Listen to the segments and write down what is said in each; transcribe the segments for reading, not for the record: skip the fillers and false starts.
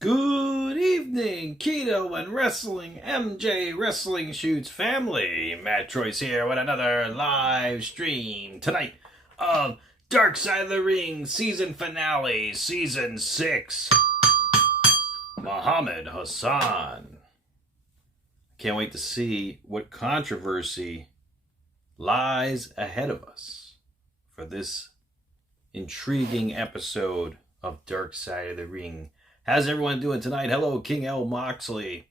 Good evening, Keto and Wrestling MJ Wrestling Shoots family. MATTROISE here with another live stream tonight of Dark Side of the Ring season finale, season 6. Muhammad Hassan. Can't wait to see what controversy lies ahead of us for this intriguing episode of Dark Side of the Ring. How's everyone doing tonight? Hello, King L. Moxley.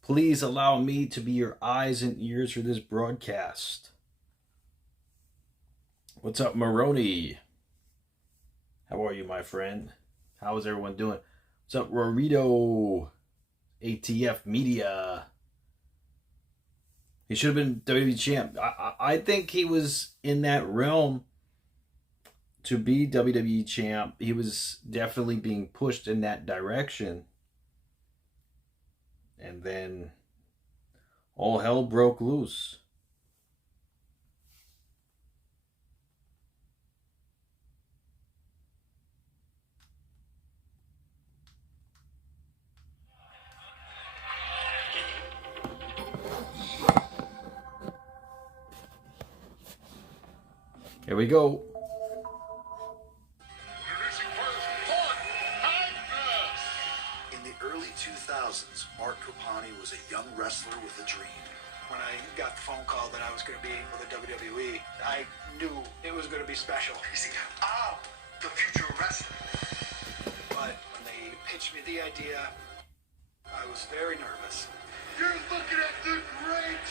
Please allow me to be your eyes and ears for this broadcast. What's up, Maroney? How are you, my friend? How is everyone doing? What's up, Rorito? ATF Media. He should have been WWE champ. I think he was in that realm to be WWE champ. He was definitely being pushed in that direction. And then all hell broke loose. Here we go. In the early 2000s, Mark Copani was a young wrestler with a dream. When I got the phone call that I was going to be with the WWE, I knew it was going to be special. He's the the future of wrestling. But when they pitched me the idea, I was very nervous. You're looking at the great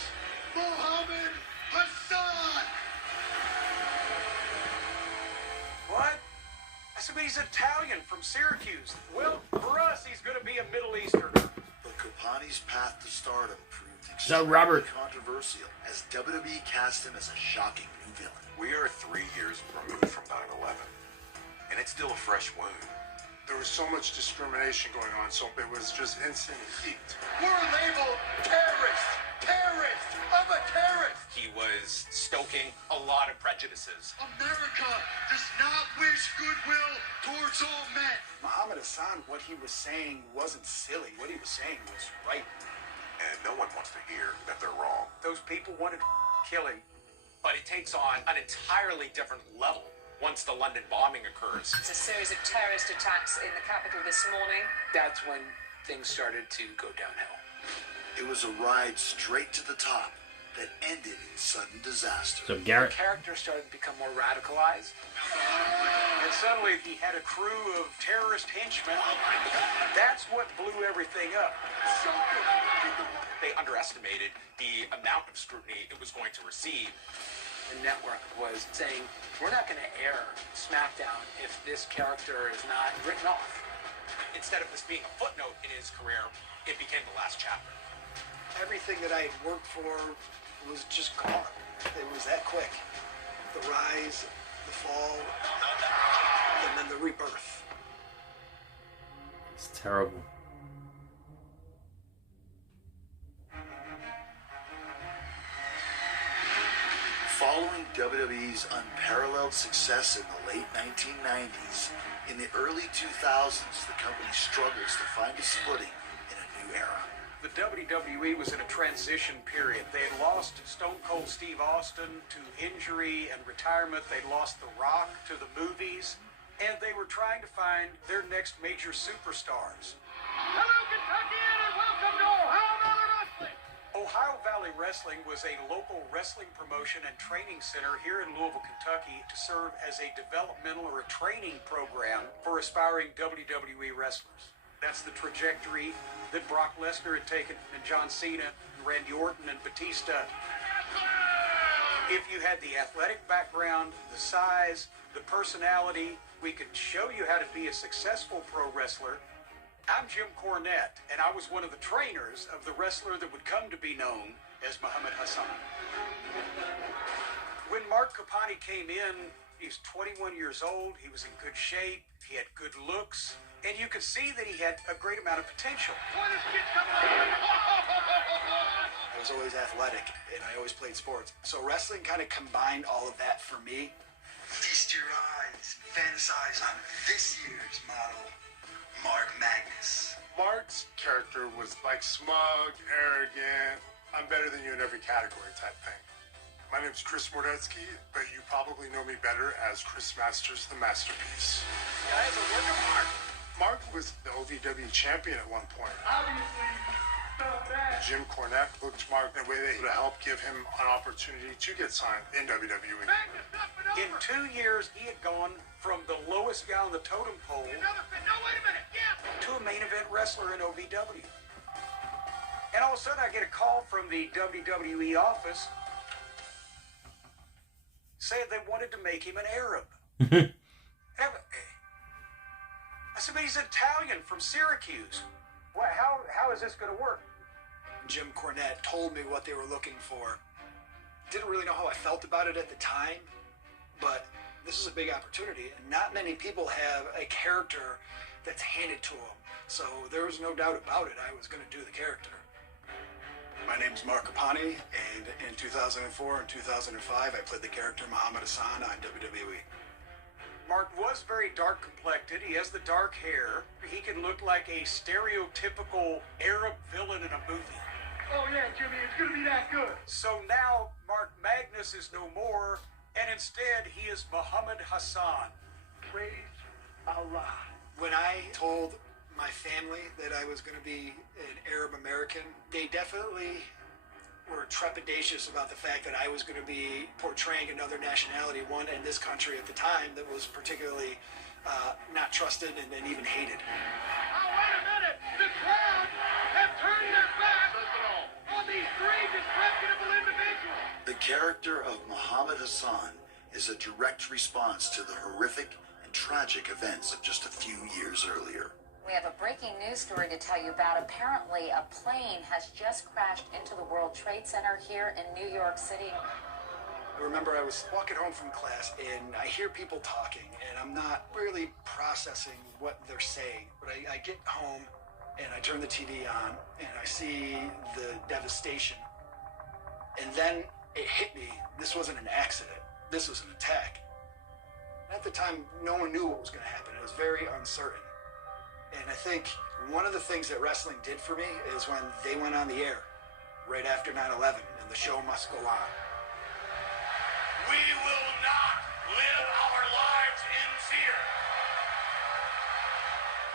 Muhammad Hassan! What? I said, but he's Italian from Syracuse. Well, for us, he's going to be a Middle Easterner. But Copani's path to stardom proved So, Robert, controversial as WWE cast him as a shocking new villain. We are 3 years removed from 9/11, and it's still a fresh wound. There was so much discrimination going on, so it was just instant heat. We're labeled terrorists! Terrorists of a terrorist! He was stoking a lot of prejudices. America does not wish goodwill towards all men. Muhammad Hassan, what he was saying wasn't silly. What he was saying was right. And no one wants to hear that they're wrong. Those people wanted killing. But it takes on an entirely different level once the London bombing occurs. It's a series of terrorist attacks in the capital this morning. That's when things started to go downhill. It was a ride straight to the top that ended in sudden disaster. so Garrett. The character started to become more radicalized. And suddenly he had a crew of terrorist henchmen. That's what blew everything up. They underestimated the amount of scrutiny it was going to receive. The network was saying, we're not going to air SmackDown if this character is not written off. Instead of this being a footnote in his career, it became the last chapter. Everything that I had worked for was just gone. It was that quick. The rise, the fall, and then the rebirth. It's terrible. Following WWE's unparalleled success in the late 1990s, in the early 2000s, the company struggles to find a footing in a new era. The WWE was in a transition period. They had lost Stone Cold Steve Austin to injury and retirement. They'd lost The Rock to the movies. And they were trying to find their next major superstars. Hello, Kentuckian, and welcome to Ohio Valley Wrestling! Ohio Valley Wrestling was a local wrestling promotion and training center here in Louisville, Kentucky to serve as a developmental or a training program for aspiring WWE wrestlers. That's the trajectory that Brock Lesnar had taken, and John Cena, and Randy Orton, and Batista. If you had the athletic background, the size, the personality, we could show you how to be a successful pro wrestler. I'm Jim Cornette, and I was one of the trainers of the wrestler that would come to be known as Muhammad Hassan. When Mark Copani came in, he was 21 years old, he was in good shape, he had good looks, and you could see that he had a great amount of potential. What is it coming I was always athletic, and I always played sports. So wrestling kind of combined all of that for me. Feast your eyes, fantasize on this year's model, Mark Magnus. Mark's character was like smug, arrogant, I'm better than you in every category type thing. My name's Chris Mordetsky, but you probably know me better as Chris Masters the Masterpiece. Guys, a work of art. Mark was the OVW champion at one point. Obviously, not bad. Jim Cornette looked to Mark in a way that would help give him an opportunity to get signed in WWE. Magnus up and In over. 2 years, he had gone from the lowest guy on the totem pole Another fit. No, wait a minute. Yeah. to a main event wrestler in OVW. And all of a sudden, I get a call from the WWE office saying they wanted to make him an Arab. I said, but he's Italian from Syracuse. Well, how is this going to work? Jim Cornette told me what they were looking for. Didn't really know how I felt about it at the time, but this is a big opportunity, and not many people have a character that's handed to them. So there was no doubt about it. I was going to do the character. My name's Mark Copani, and in 2004 and 2005, I played the character Muhammad Hassan on WWE. Mark was very dark complected. He has the dark hair. He can look like a stereotypical Arab villain in a movie. Oh yeah, Jimmy, it's gonna be that good. So now Mark Magnus is no more, and instead he is Muhammad Hassan. Praise Allah. When I told my family that I was going to be an Arab American, they definitely were trepidatious about the fact that I was going to be portraying another nationality, one in this country at the time that was particularly not trusted and even hated. Oh, wait a minute. The crowd have turned their backs on these three disreputable individuals. The character of Muhammad Hassan is a direct response to the horrific and tragic events of just a few years earlier. We have a breaking news story to tell you about. Apparently, a plane has just crashed into the World Trade Center here in New York City. I remember I was walking home from class and I hear people talking and I'm not really processing what they're saying. But I get home and I turn the TV on and I see the devastation. And then it hit me. This wasn't an accident. This was an attack. At the time, no one knew what was going to happen. It was very uncertain. And I think one of the things that wrestling did for me is when they went on the air right after 9/11 and the show must go on. We will not live our lives in fear.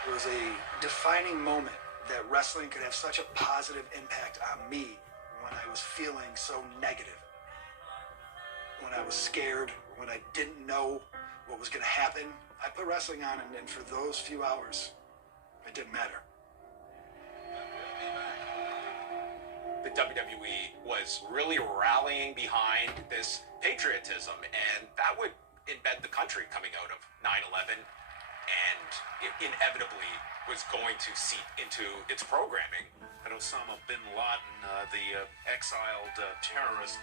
It was a defining moment that wrestling could have such a positive impact on me when I was feeling so negative. When I was scared, when I didn't know what was going to happen, I put wrestling on and for those few hours, it didn't matter. The WWE was really rallying behind this patriotism, and that would embed the country coming out of 9/11, and it inevitably was going to seep into its programming. And Osama bin Laden, the exiled terrorist,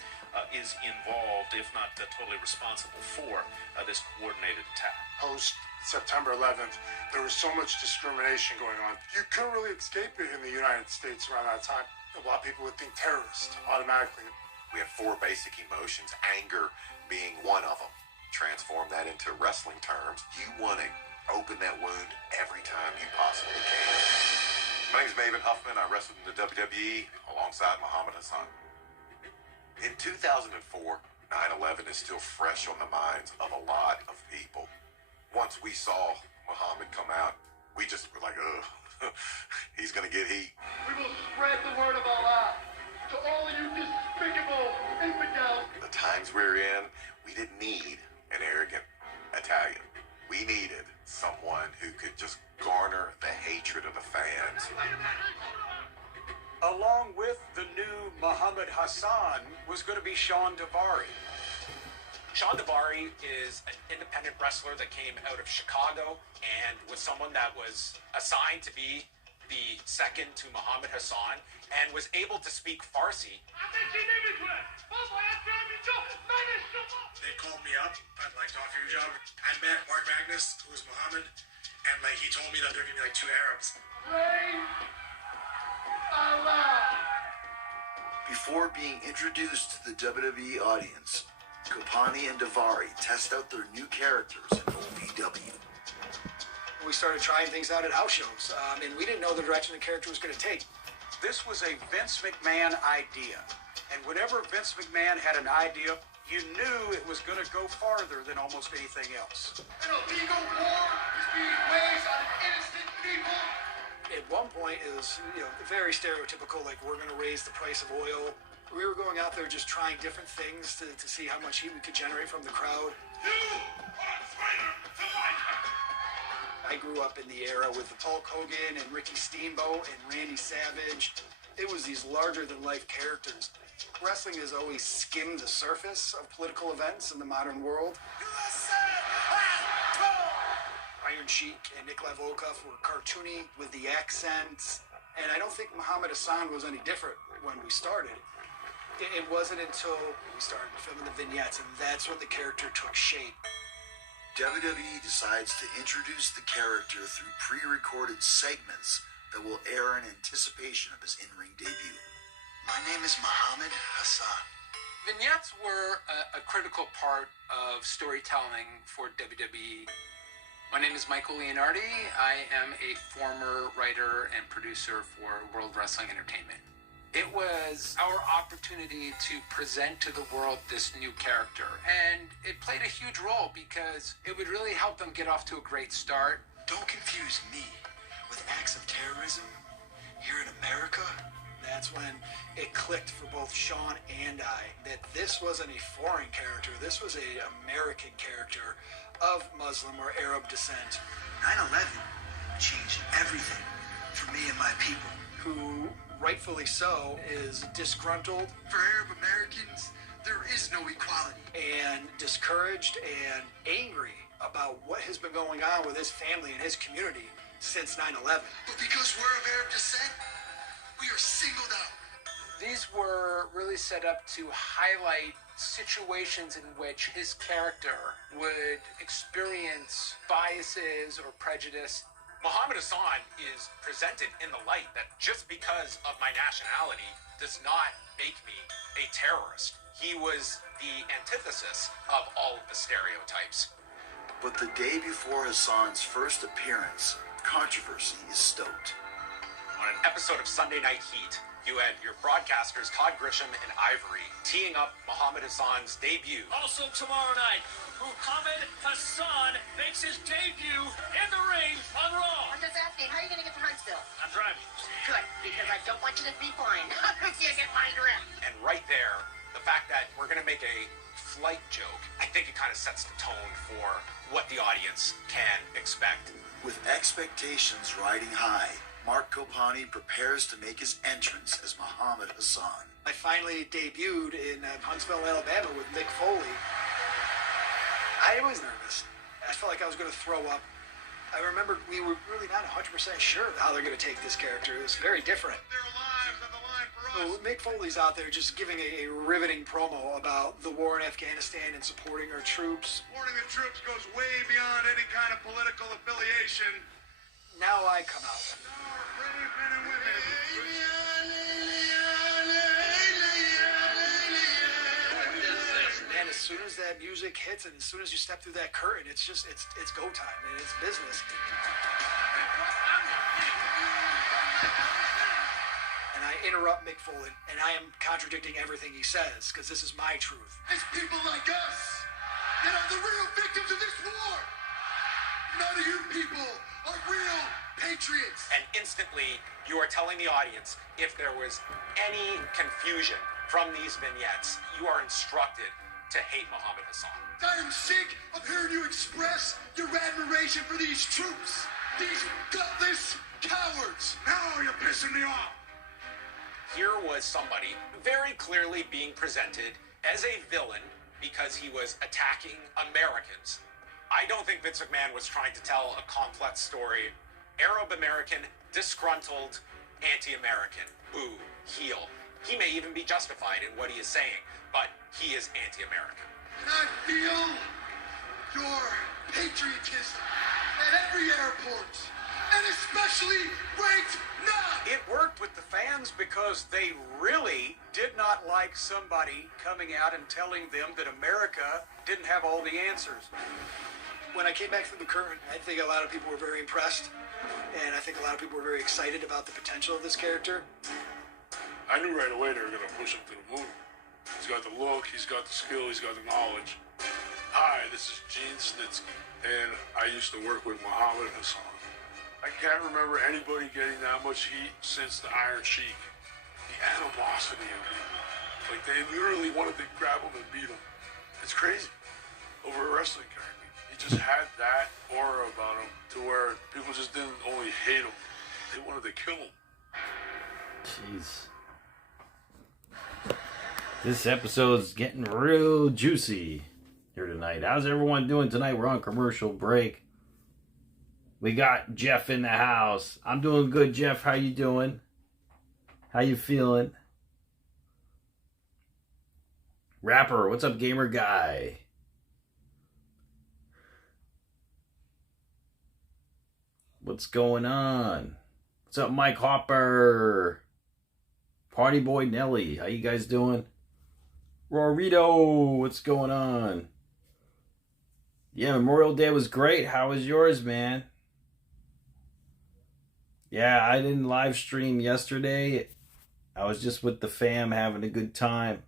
is involved, if not totally responsible for this coordinated attack. Post September 11th, there was so much discrimination going on. You couldn't really escape it in the United States around that time. A lot of people would think terrorist automatically. We have four basic emotions, anger being one of them. Transform that into wrestling terms. You want to open that wound every time you possibly can. My name is Maven Huffman. I wrestled in the WWE alongside Muhammad Hassan. In 2004, 9/11 is still fresh on the minds of a lot of people. Once we saw Muhammad come out, we just were like, ugh, he's going to get heat. We will spread the word of Allah to all you despicable infidels. The times we're in, we didn't need an arrogant Italian. We needed someone who could just garner the hatred of the fans. Along with the new Muhammad Hassan was going to be Sean Davari. Sean Davari is an independent wrestler that came out of Chicago and was someone that was assigned to be the second to Muhammad Hassan and was able to speak Farsi. They called me up. I'd like to offer you a job. I met Mark Magnus, who was Muhammad, and he told me that there were going to be 2 Arabs. Praise Allah. Before being introduced to the WWE audience, Copani and Davari test out their new characters in OVW. We started trying things out at house shows, and we didn't know the direction the character was going to take. This was a Vince McMahon idea. And whenever Vince McMahon had an idea, you knew it was going to go farther than almost anything else. An illegal war is being waged on innocent people. At one point, it was very stereotypical, like we're going to raise the price of oil. We were going out there just trying different things to see how much heat we could generate from the crowd. I grew up in the era with the Hulk Hogan and Ricky Steamboat and Randy Savage. It was these larger-than-life characters. Wrestling has always skimmed the surface of political events in the modern world. Iron Sheik and Nikolai Volkov were cartoony with the accents, and I don't think Muhammad Hassan was any different when we started. It wasn't until we started filming the vignettes, and that's when the character took shape. WWE decides to introduce the character through pre-recorded segments that will air in anticipation of his in-ring debut. My name is Muhammad Hassan. Vignettes were a critical part of storytelling for WWE. My name is Michael Leonardi. I am a former writer and producer for World Wrestling Entertainment. It was our opportunity to present to the world this new character, and it played a huge role because it would really help them get off to a great start. Don't confuse me with acts of terrorism here in America. That's when it clicked for both Sean and I that this wasn't a foreign character. This was an American character of Muslim or Arab descent. 9/11 changed everything for me and my people. Who, rightfully so, is disgruntled. For Arab Americans, there is no equality. And discouraged and angry about what has been going on with his family and his community since 9/11. But because we're of Arab descent, we are singled out. These were really set up to highlight situations in which his character would experience biases or prejudice. Muhammad Hassan is presented in the light that just because of my nationality does not make me a terrorist. He was the antithesis of all of the stereotypes. But the day before Hassan's first appearance, controversy is stoked. On an episode of Sunday Night Heat, you had your broadcasters Todd Grisham and Ivory teeing up Muhammad Hassan's debut. Also tomorrow night, Muhammad Hassan makes his debut in the ring on Raw. What does that mean? How are you going to get to Huntsville? I'm driving. Good, because I don't want you to be blind. You get my drift. And right there, the fact that we're going to make a flight joke, I think it kind of sets the tone for what the audience can expect. With expectations riding high, Mark Copani prepares to make his entrance as Muhammad Hassan. I finally debuted in Huntsville, Alabama with Mick Foley. I was nervous. I felt like I was going to throw up. I remember we were really not 100% sure how they're going to take this character. It was very different. Their lives on the line for us. So Mick Foley's out there just giving a riveting promo about the war in Afghanistan and supporting our troops. Supporting the troops goes way beyond any kind of political affiliation. Now I come out. Our brave men and women. And as soon as that music hits and as soon as you step through that curtain, it's go time and it's business. And I interrupt Mick Foley, and I am contradicting everything he says because this is my truth. It's people like us that are the real victims of this war. None of you people are real patriots. And instantly, you are telling the audience, if there was any confusion from these vignettes, you are instructed to hate Muhammad Hassan. I am sick of hearing you express your admiration for these troops. These gutless cowards. Now you're pissing me off. Here was somebody very clearly being presented as a villain because he was attacking Americans. I don't think Vince McMahon was trying to tell a complex story. Arab American, disgruntled, anti-American, boo, heel. He may even be justified in what he is saying, but he is anti-American. And I feel your patriotism at every airport, and especially right now. It worked with the fans because they really did not like somebody coming out and telling them that America didn't have all the answers. When I came back through the curtain, I think a lot of people were very impressed, and I think a lot of people were very excited about the potential of this character. I knew right away they were going to push him to the moon. He's got the look, he's got the skill, he's got the knowledge. Hi, this is Gene Snitsky, and I used to work with Muhammad Hassan. I can't remember anybody getting that much heat since the Iron Sheik. The animosity of people. Like, they literally wanted to grab him and beat him. It's crazy. Over a wrestling character. He just had that aura about him to where people just didn't only hate him, they wanted to kill him. Jeez. This episode's getting real juicy here tonight. How's everyone doing tonight? We're on commercial break. We got Jeff in the house. I'm doing good, Jeff. How you doing? How you feeling? Rapper, what's up, gamer guy? What's going on? What's up, Mike Hopper? Party Boy Nelly, how you guys doing? Rorito, what's going on? Yeah, Memorial Day was great. How was yours, man? Yeah, I didn't live stream yesterday. I was just with the fam having a good time.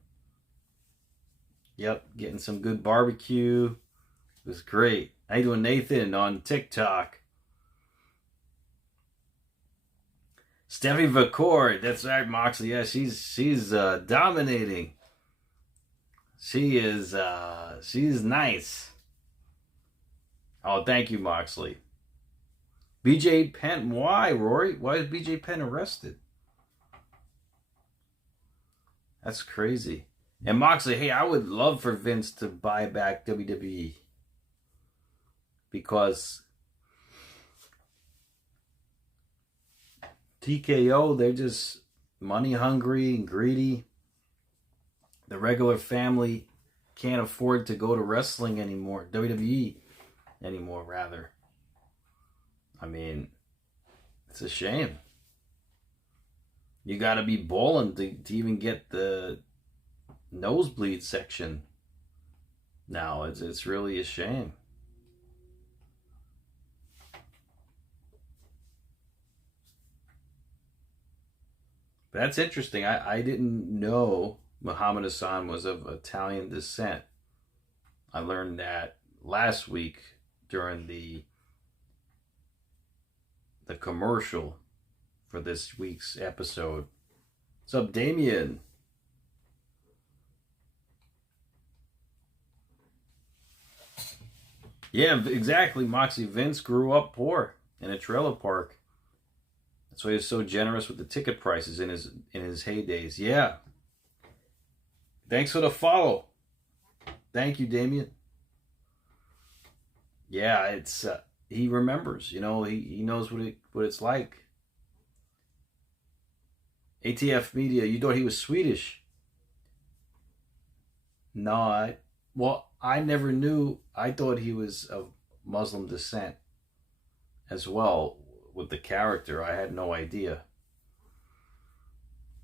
Yep, getting some good barbecue. It was great. How you doing, Nathan, on TikTok? Steffi Vacourt, that's right, Moxley. Yeah, she's dominating. She's nice. Oh, thank you, Moxley. BJ Penn, why, Rory? Why is BJ Penn arrested? That's crazy. And Moxley, hey, I would love for Vince to buy back WWE. Because TKO, they're just money hungry and greedy. The regular family can't afford to go to wrestling anymore. WWE anymore, rather. I mean, it's a shame. You got to be bowling to even get the nosebleed section. Now, it's really a shame. That's interesting. I didn't know Muhammad Hassan was of Italian descent. I learned that last week during the commercial for this week's episode. What's up, Damien? Yeah, exactly, Moxie. Vince grew up poor in a trailer park. That's why he was so generous with the ticket prices in his heydays. Yeah. Thanks for the follow. Thank you, Damien. Yeah, it's he remembers. You know, he knows what it's like. ATF Media, you thought he was Swedish? No, I never knew. I thought he was of Muslim descent as well. With the character, I had no idea.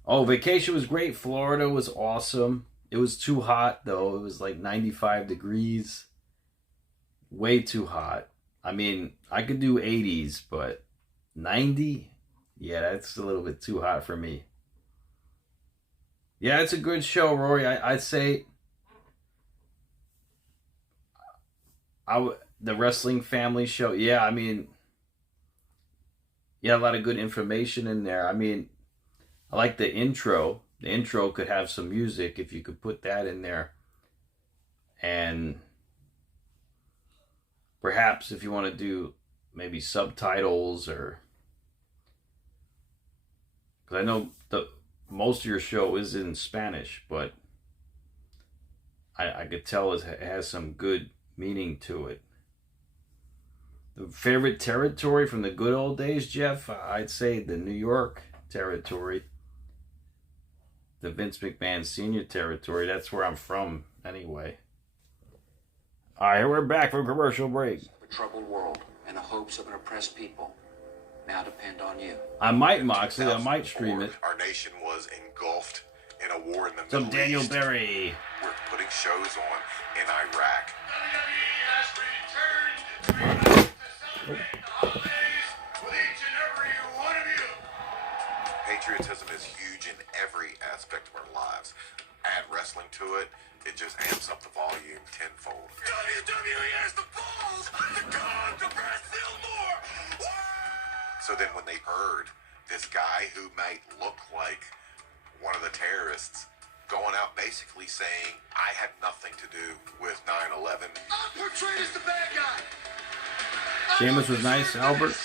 Oh, vacation was great. Florida was awesome. It was too hot, though. It was like 95 degrees. Way too hot. I mean, I could do 80s, but 90? Yeah, that's a little bit too hot for me. Yeah, it's a good show, Rory. I'd say the Wrestling Family Show. Yeah, I mean, yeah, a lot of good information in there. I mean, I like the intro. The intro could have some music if you could put that in there. And perhaps if you want to do maybe subtitles or... Because I know most of your show is in Spanish, but I could tell it has some good meaning to it. The favorite territory from the good old days, Jeff? I'd say the New York territory. The Vince McMahon Sr. territory. That's where I'm from, anyway. All right, we're back from commercial break. A troubled world and the hopes of an oppressed people now depend on you. I might, Moxley. I might stream it. Our nation was engulfed in a war in the Some Middle Daniel East. Berry. We're putting shows on in Iraq. WWE has returned Patriotism is huge in every aspect of our lives. Add wrestling to it, it just amps up the volume tenfold. WWE has the balls to God to press still more. So then when they heard this guy who might look like one of the terrorists going out basically saying, I had nothing to do with 9/11. I'm portrayed as the bad guy. Sheamus was nice, Albert.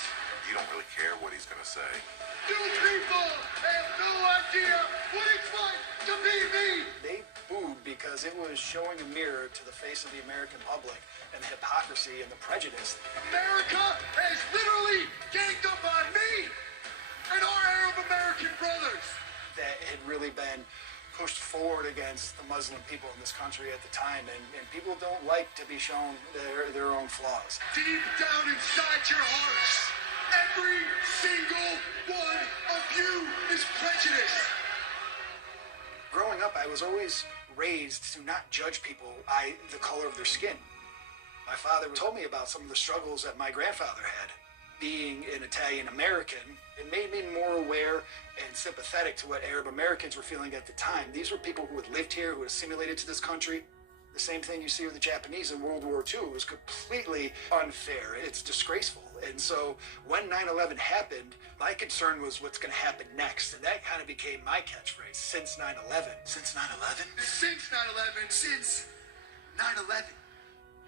You don't really care what he's going to say. You people have no idea what it's like to be me. They booed because it was showing a mirror to the face of the American public and the hypocrisy and the prejudice. America has literally ganged up on me and our Arab American brothers. That had really been pushed forward against the Muslim people in this country at the time, and people don't like to be shown their own flaws. Deep down inside your hearts, every single one of you is prejudiced. Growing up, I was always raised to not judge people by the color of their skin. My father told me about some of the struggles that my grandfather had. Being an Italian American, it made me more aware and sympathetic to what Arab Americans were feeling at the time. These were people who had lived here, who had assimilated to this country. The same thing you see with the Japanese in World War II. It was completely unfair. It's disgraceful. And so when 9/11 happened, my concern was what's going to happen next. And that kind of became my catchphrase, since 9/11. Since 9/11? Since 9/11. Since 9/11.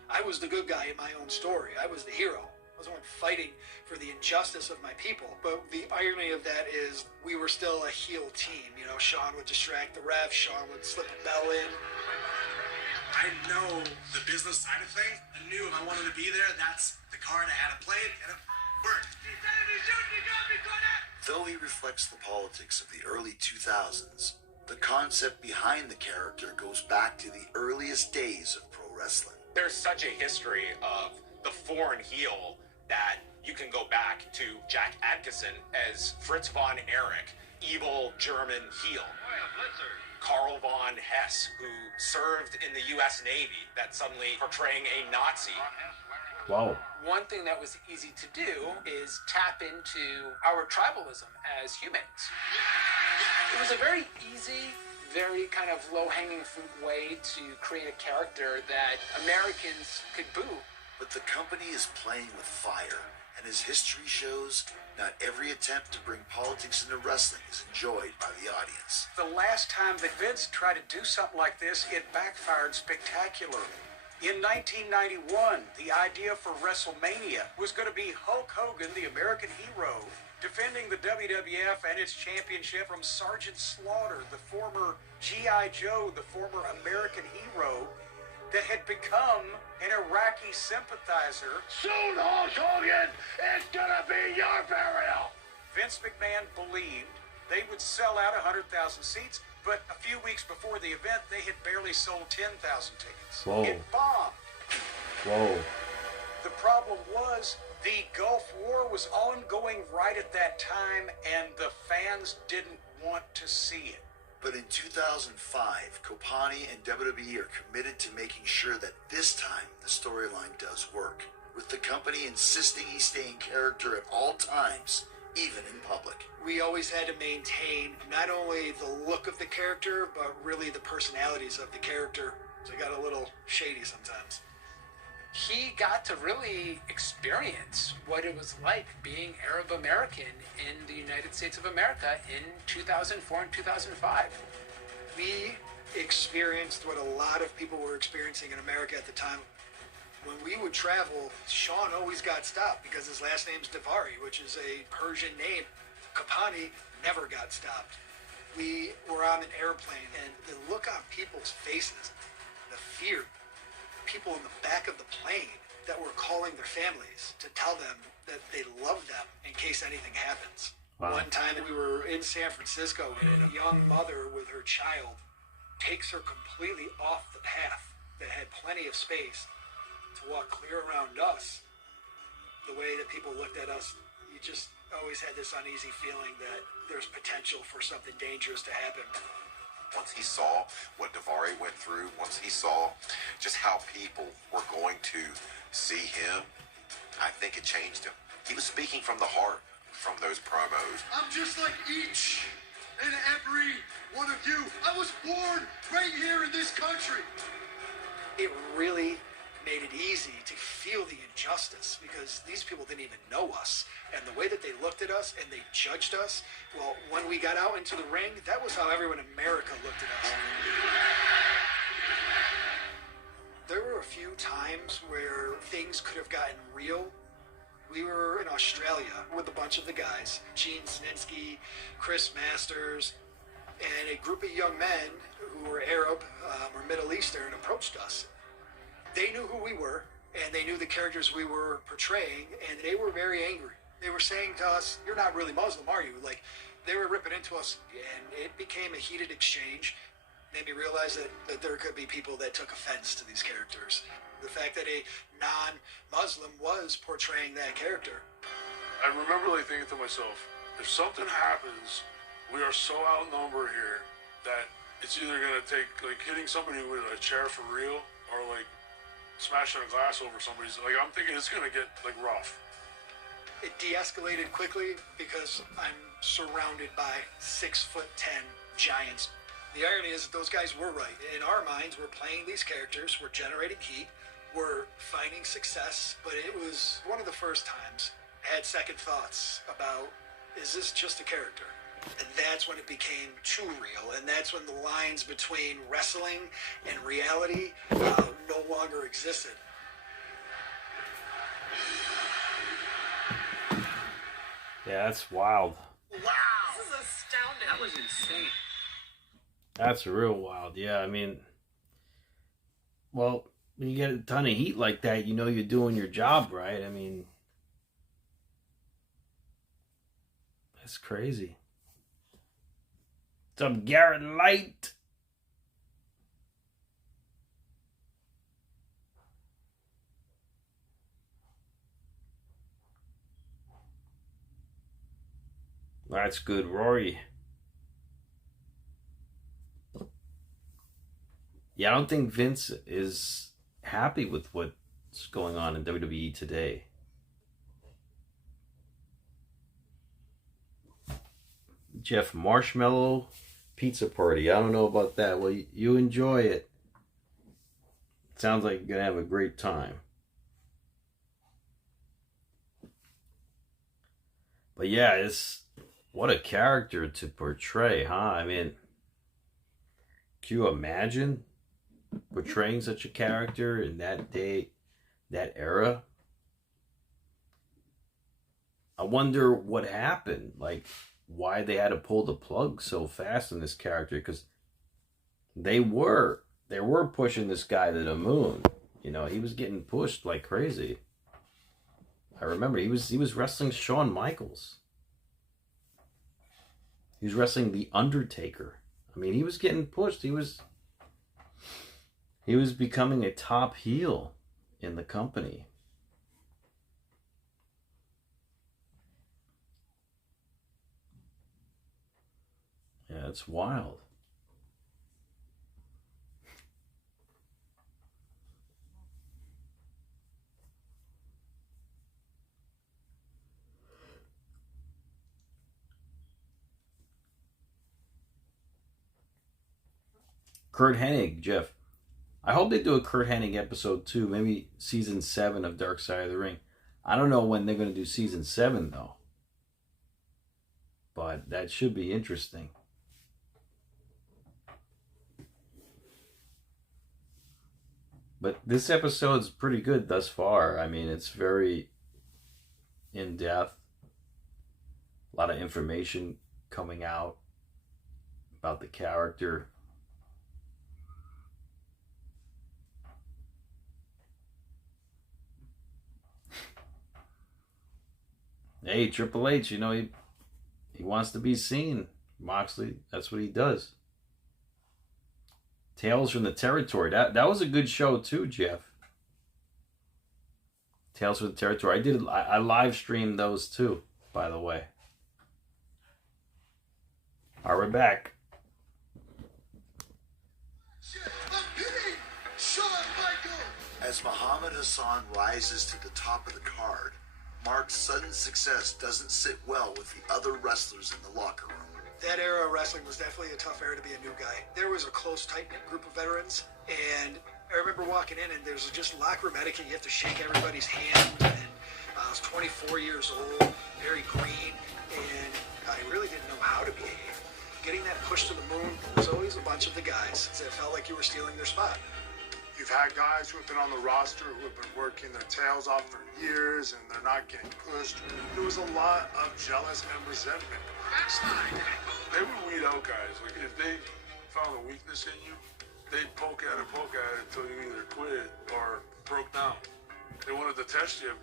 I was the good guy in my own story. I was the hero. I was the one fighting for the injustice of my people. But the irony of that is we were still a heel team. You know, Sean would distract the ref. Sean would slip a bell in. I know the business side of things. I knew if I wanted to be there, that's the card I had to play it, and it worked. Though he reflects the politics of the early 2000s, the concept behind the character goes back to the earliest days of pro wrestling. There's such a history of the foreign heel that you can go back to Jack Adkisson as Fritz von Erich, evil German heel. Karl von Hess, who served in the U.S. Navy, that's suddenly portraying a Nazi. Wow. One thing that was easy to do is tap into our tribalism as humans. It was a very easy, very kind of low-hanging fruit way to create a character that Americans could boo. But the company is playing with fire, and as history shows, not every attempt to bring politics into wrestling is enjoyed by the audience. The last time that Vince tried to do something like this, it backfired spectacularly. In 1991, the idea for WrestleMania was going to be Hulk Hogan, the American hero, defending the WWF and its championship from Sergeant Slaughter, the former G.I. Joe, the former American hero that had become an Iraqi sympathizer. Soon, Hulk Hogan, it's gonna be your burial. Vince McMahon believed they would sell out 100,000 seats, but a few weeks before the event, they had barely sold 10,000 tickets. Whoa. It bombed. Whoa. The problem was the Gulf War was ongoing right at that time, and the fans didn't want to see it. But in 2005, Copani and WWE are committed to making sure that this time the storyline does work, with the company insisting he stay in character at all times, even in public. We always had to maintain not only the look of the character, but really the personalities of the character. So it got a little shady sometimes. He got to really experience what it was like being Arab American in the United States of America in 2004 and 2005. We experienced what a lot of people were experiencing in America at the time. When we would travel, Sean always got stopped because his last name's Davari, which is a Persian name. Copani never got stopped. We were on an airplane, and the look on people's faces, the fear, people in the back of the plane that were calling their families to tell them that they love them in case anything happens. Wow. One time we were in San Francisco, and a young mother with her child takes her completely off the path that had plenty of space to walk clear around us. The way that people looked at us, you just always had this uneasy feeling that there's potential for something dangerous to happen. Once he saw what Davari went through, once he saw just how people were going to see him, I think it changed him. He was speaking from the heart. from those promos. I'm just like each and every one of you. I was born right here in this country. It really made it easy to feel the injustice because these people didn't even know us. And the way that they looked at us and they judged us, well, when we got out into the ring, that was how everyone in America looked at us. There were a few times where things could have gotten real. We were in Australia with a bunch of the guys, Gene Snitsky, Chris Masters, and a group of young men who were Arab or Middle Eastern approached us. They knew who we were, and they knew the characters we were portraying, and they were very angry. They were saying to us, "You're not really Muslim, are you?" Like, they were ripping into us, and it became a heated exchange. Made me realize that there could be people that took offense to these characters. The fact that a non-Muslim was portraying that character. I remember like thinking to myself, if something happens, we are so outnumbered here that it's either gonna take like hitting somebody with a chair for real or like smashing a glass over somebody's. Like, I'm thinking it's gonna get like rough. It de-escalated quickly because I'm surrounded by 6'10" giants. The irony is that those guys were right. In our minds, we're playing these characters, we're generating heat, we're finding success, but it was one of the first times I had second thoughts about, is this just a character? And that's when it became too real, and that's when the lines between wrestling and reality no longer existed. Yeah, that's wild. Wow. This is astounding. That was insane. That's real wild. Yeah, I mean, well, when you get a ton of heat like that, you know you're doing your job right. I mean, that's crazy. What's up, Garrett Light? That's good, Rory. Yeah, I don't think Vince is happy with what's going on in WWE today. Jeff, marshmallow pizza party. I don't know about that. Well, you enjoy it. Sounds like you're going to have a great time. But yeah, what a character to portray, huh? I mean, can you imagine portraying such a character in that day, that era? I wonder what happened, like why they had to pull the plug so fast on this character, because they were pushing this guy to the moon. You know, he was getting pushed like crazy. I remember he was wrestling Shawn Michaels. He was wrestling the Undertaker. I mean, he was getting pushed. He was becoming a top heel in the company. Yeah, it's wild. Kurt Hennig, Jeff. I hope they do a Kurt Hennig episode 2, maybe season 7 of Dark Side of the Ring. I don't know when they're going to do season 7 though. But that should be interesting. But this episode's pretty good thus far. I mean, it's very in-depth. A lot of information coming out about the character. Hey, Triple H, you know, he wants to be seen. Moxley, that's what he does. Tales from the Territory. That was a good show too, Jeff. Tales from the Territory. I live streamed those too, by the way. All right, we're back. As Muhammad Hassan rises to the top of the card, Mark's sudden success doesn't sit well with the other wrestlers in the locker room. That era of wrestling was definitely a tough era to be a new guy. There was a close, tight-knit group of veterans, and I remember walking in, and there's just locker room etiquette. You have to shake everybody's hand, and I was 24 years old, very green, and I really didn't know how to behave. Getting that push to the moon was always a bunch of the guys that felt like you were stealing their spot. You've had guys who have been on the roster who have been working their tails off for years and they're not getting pushed. There was a lot of jealous and resentment. They would weed out guys. Like if they found a weakness in you, they'd poke at it until you either quit or broke down. They wanted to test you.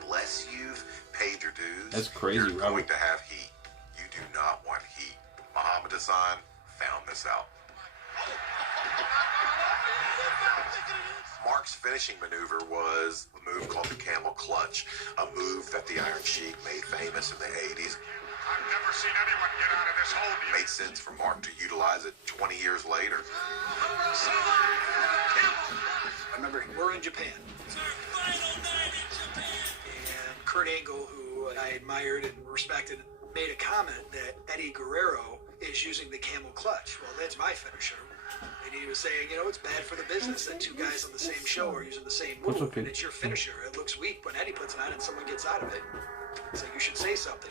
Unless you've paid your dues, That's crazy, you're Robert. going to have heat. You do not want heat. Muhammad Hassan found this out. Mark's finishing maneuver was a move called the camel clutch, a move that the Iron Sheik made famous in the 80s. I've never seen anyone get out of this hole yet. Made sense for Mark to utilize it 20 years later. I remember we're in Japan. And Kurt Angle, who I admired and respected, made a comment that Eddie Guerrero is using the camel clutch. Well, that's my finisher. And he was saying, you know, it's bad for the business that two guys on the same show are using the same move. Okay. And it's your finisher. It looks weak when Eddie puts it on and someone gets out of it. It's like, you should say something.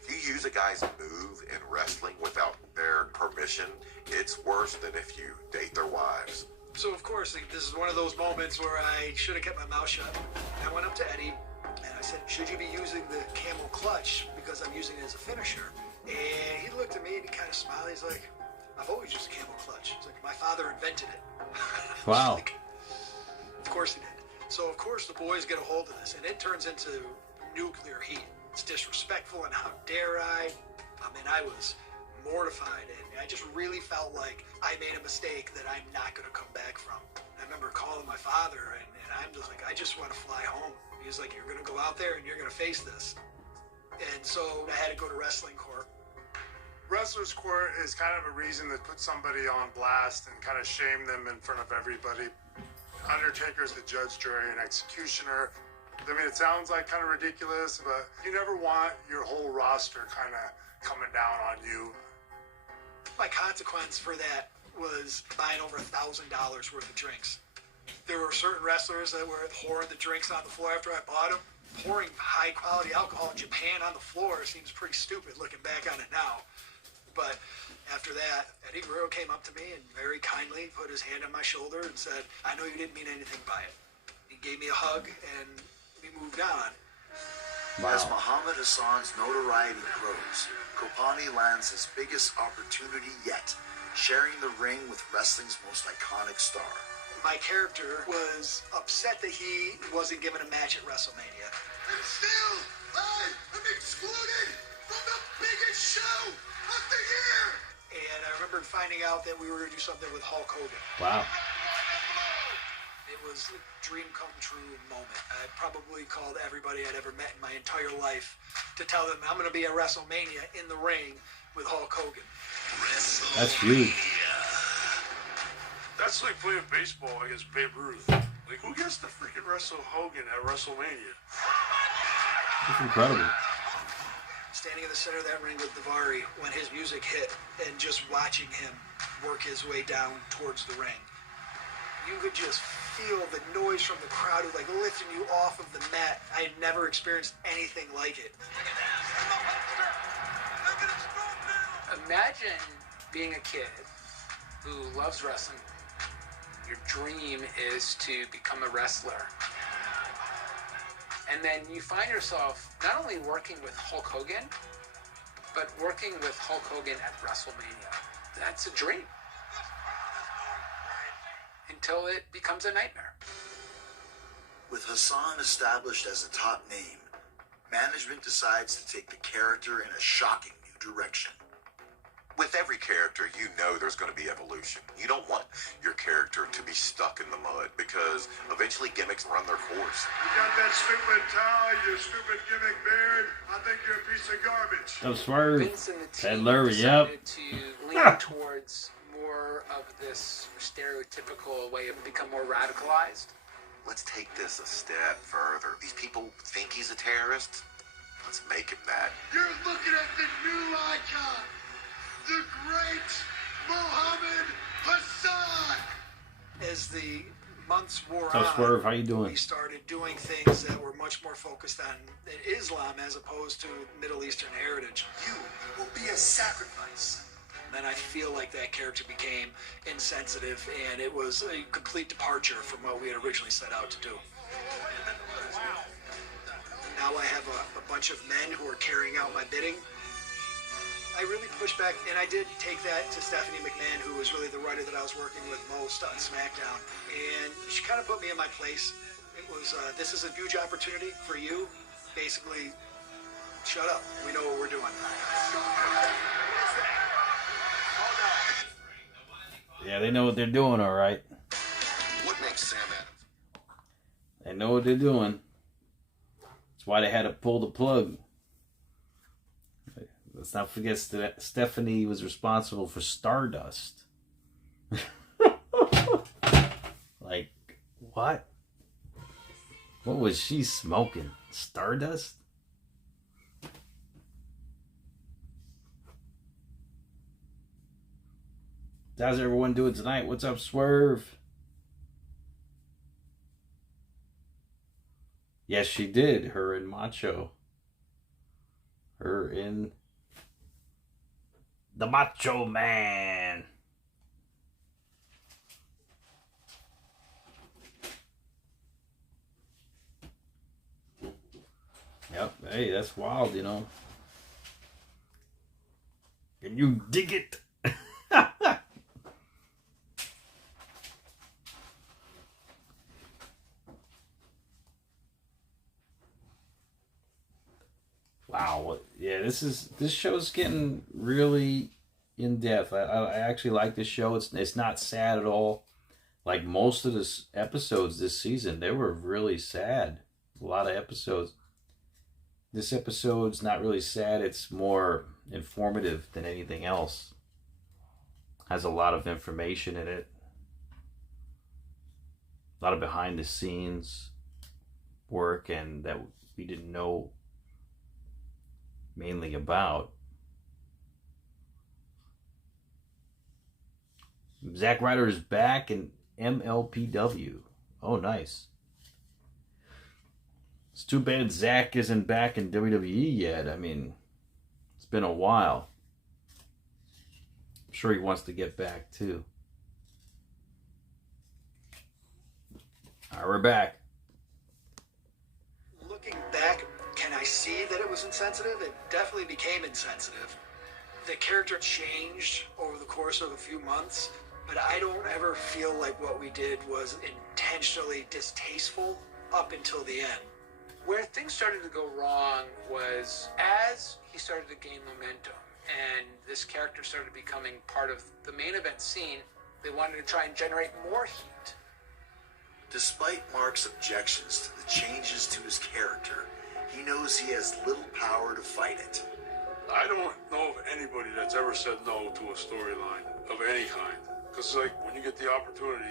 If you use a guy's move in wrestling without their permission, it's worse than if you date their wives. So, of course, this is one of those moments where I should have kept my mouth shut. I went up to Eddie, and I said, should you be using the camel clutch because I'm using it as a finisher? And he looked at me, and he kind of smiled. He's like, I've always used a camel clutch. He's like, my father invented it. Wow. Like, of course he did. So, of course, the boys get a hold of this, and it turns into nuclear heat. It's disrespectful, and how dare I? I mean, I was mortified, and I just really felt like I made a mistake that I'm not going to come back from. I remember calling my father, and I'm just like, I just want to fly home. He was like, you're going to go out there, and you're going to face this. And so I had to go to wrestling court. Wrestler's court is kind of a reason to put somebody on blast and kind of shame them in front of everybody. Undertaker is the judge, jury, and executioner. I mean, it sounds like kind of ridiculous, but you never want your whole roster kind of coming down on you. My consequence for that was buying over $1,000 worth of drinks. There were certain wrestlers that were pouring the drinks on the floor after I bought them. Pouring high-quality alcohol in Japan on the floor seems pretty stupid looking back on it now. But after that, Eddie Guerrero came up to me and very kindly put his hand on my shoulder and said, I know you didn't mean anything by it. He gave me a hug and we moved on. Wow. As Muhammad Hassan's notoriety grows, Copani lands his biggest opportunity yet, sharing the ring with wrestling's most iconic star. My character was upset that he wasn't given a match at WrestleMania. And still, I am excluded from the biggest show of the year. And I remember finding out that we were going to do something with Hulk Hogan. Wow. It was a dream come true moment. I probably called everybody I'd ever met in my entire life to tell them I'm going to be at WrestleMania in the ring with Hulk Hogan. That's huge. That's like playing baseball against Babe Ruth. Like, who gets to freaking wrestle Hogan at WrestleMania? That's incredible. Standing in the center of that ring with Davari when his music hit and just watching him work his way down towards the ring. You could just feel the noise from the crowd who like lifting you off of the mat. I had never experienced anything like it. Imagine being a kid who loves wrestling. Your dream is to become a wrestler. And then you find yourself not only working with Hulk Hogan, but working with Hulk Hogan at WrestleMania. That's a dream. Until it becomes a nightmare. With Hussan established as a top name, management decides to take the character in a shocking new direction. With every character, you know there's going to be evolution. You don't want your character to be stuck in the mud because eventually gimmicks run their course. You got that stupid tie, you stupid gimmick beard. I think you're a piece of garbage. That was Swerve. Vince and the team Larry, yep. decided to lean towards more of this stereotypical way of become more radicalized. let's take this a step further. These people think he's a terrorist. Let's make him that. You're looking at the new icon, the great Muhammad Hassan. As the months wore So on, Swerve, how you doing? we started doing things that were much more focused on Islam as opposed to Middle Eastern heritage. You will be a sacrifice. Then I feel like that character became insensitive, and it was a complete departure from what we had originally set out to do. Now I have a bunch of men who are carrying out my bidding. I really pushed back, and I did take that to Stephanie McMahon, who was really the writer that I was working with most on SmackDown, and she kind of put me in my place. It was, this is a huge opportunity for you. Basically, shut up. We know what we're doing. Yeah, they know what they're doing, all right. What makes Sam Adams? They know what they're doing. That's why they had to pull the plug. Let's not forget that Stephanie was responsible for Stardust. Like, what? What was she smoking? Stardust? How's everyone doing tonight? What's up, Swerve? Yes, she did. Her and Macho. Her in the Macho Man. Yep. Hey, that's wild, you know. Can you dig it? Wow, yeah, this show's getting really in depth. I actually like this show. It's not sad at all. Like most of the episodes this season, they were really sad. A lot of episodes. This episode's not really sad. It's more informative than anything else. Has a lot of information in it. A lot of behind the scenes work and that we didn't know mainly about. Zack Ryder is back in MLPW. Oh, nice. It's too bad Zack isn't back in WWE yet. I mean, it's been a while. I'm sure he wants to get back too. All right, we're back. Looking back, can I see that it was insensitive? It definitely became insensitive. The character changed over the course of a few months, but I don't ever feel like what we did was intentionally distasteful up until the end. Where things started to go wrong was as he started to gain momentum and this character started becoming part of the main event scene, they wanted to try and generate more heat. Despite Mark's objections to the changes to his character, he knows he has little power to fight it. I don't know of anybody that's ever said no to a storyline of any kind. Because, like, when you get the opportunity,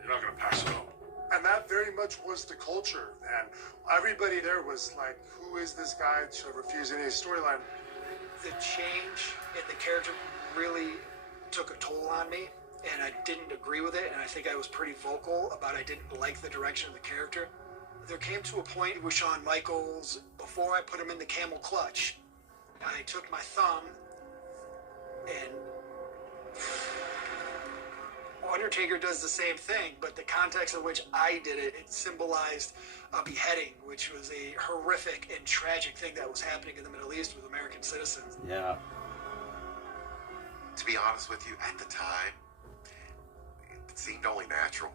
you're not going to pass it up. And that very much was the culture. And everybody there was like, who is this guy to refuse any storyline? The change in the character really took a toll on me, and I didn't agree with it, and I think I was pretty vocal about I didn't like the direction of the character. There came to a point with Shawn Michaels, before I put him in the camel clutch, I took my thumb and Undertaker does the same thing, but the context in which I did it, it symbolized a beheading, which was a horrific and tragic thing that was happening in the Middle East with American citizens. Yeah. To be honest with you, at the time, it seemed only natural.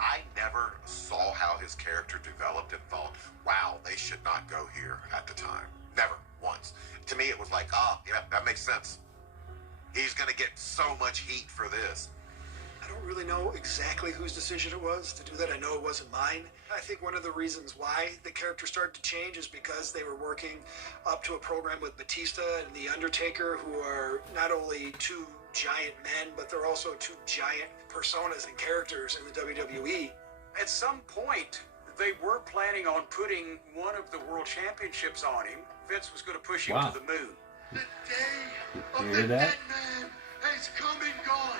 I never saw how his character developed and thought, wow, they should not go here at the time. Never, once. To me, it was like, yeah, that makes sense. He's going to get so much heat for this. I don't really know exactly whose decision it was to do that. I know it wasn't mine. I think one of the reasons why the character started to change is because they were working up to a program with Batista and The Undertaker, who are not only two giant men, but they're also two giant personas and characters in the WWE. At some point, they were planning on putting one of the world championships on him. Vince was going to push him Wow. to the moon. The day of You the hear that? dead man has come and gone.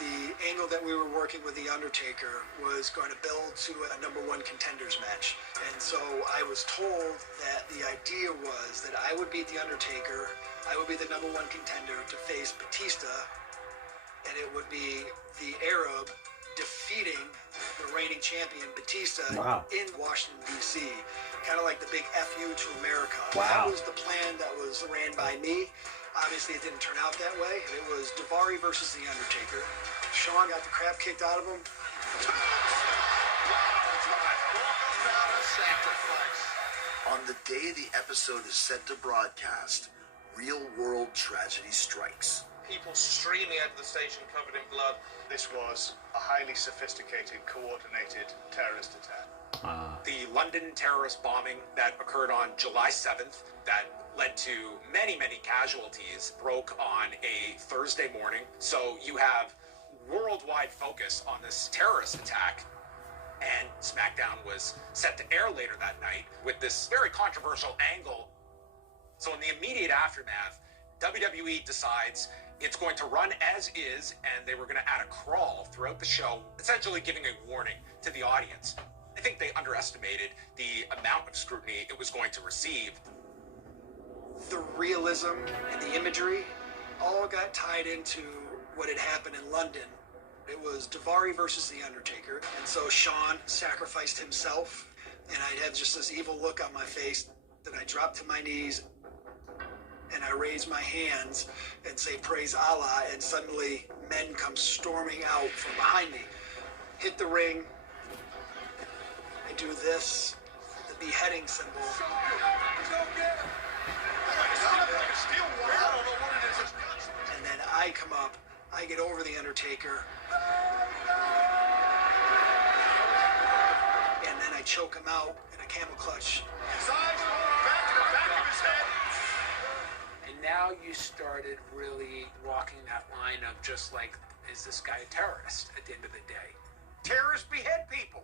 The angle that we were working with The Undertaker was going to build to a #1 contenders match. And so I was told that the idea was that I would beat The Undertaker, I would be the #1 contender to face Batista, and it would be the Arab defeating the reigning champion Batista in Washington, D.C. Kind of like the big FU to America. Wow. That was the plan that was ran by me. Obviously, it didn't turn out that way. It was Daivari versus The Undertaker. Shawn got the crap kicked out of him. On the day the episode is set to broadcast, real-world tragedy strikes. People streaming out of the station covered in blood. This was a highly sophisticated, coordinated terrorist attack. The London terrorist bombing that occurred on July 7th that led to many, many casualties broke on a Thursday morning. So you have worldwide focus on this terrorist attack, and SmackDown was set to air later that night with this very controversial angle. So in the immediate aftermath, WWE decides it's going to run as is, and they were going to add a crawl throughout the show, essentially giving a warning to the audience. I think they underestimated the amount of scrutiny it was going to receive. The realism and the imagery all got tied into what had happened in London. It was Daivari versus The Undertaker, and so Shawn sacrificed himself, and I had just this evil look on my face that I dropped to my knees and I raise my hands and say, praise Allah, and suddenly men come storming out from behind me. Hit the ring. I do this, the beheading symbol. And then I come up, I get over The Undertaker. And then I choke him out in a camel clutch. His eyes roll back to the back of his head. And now you started really walking that line of just like, is this guy a terrorist at the end of the day? Terrorists behead people.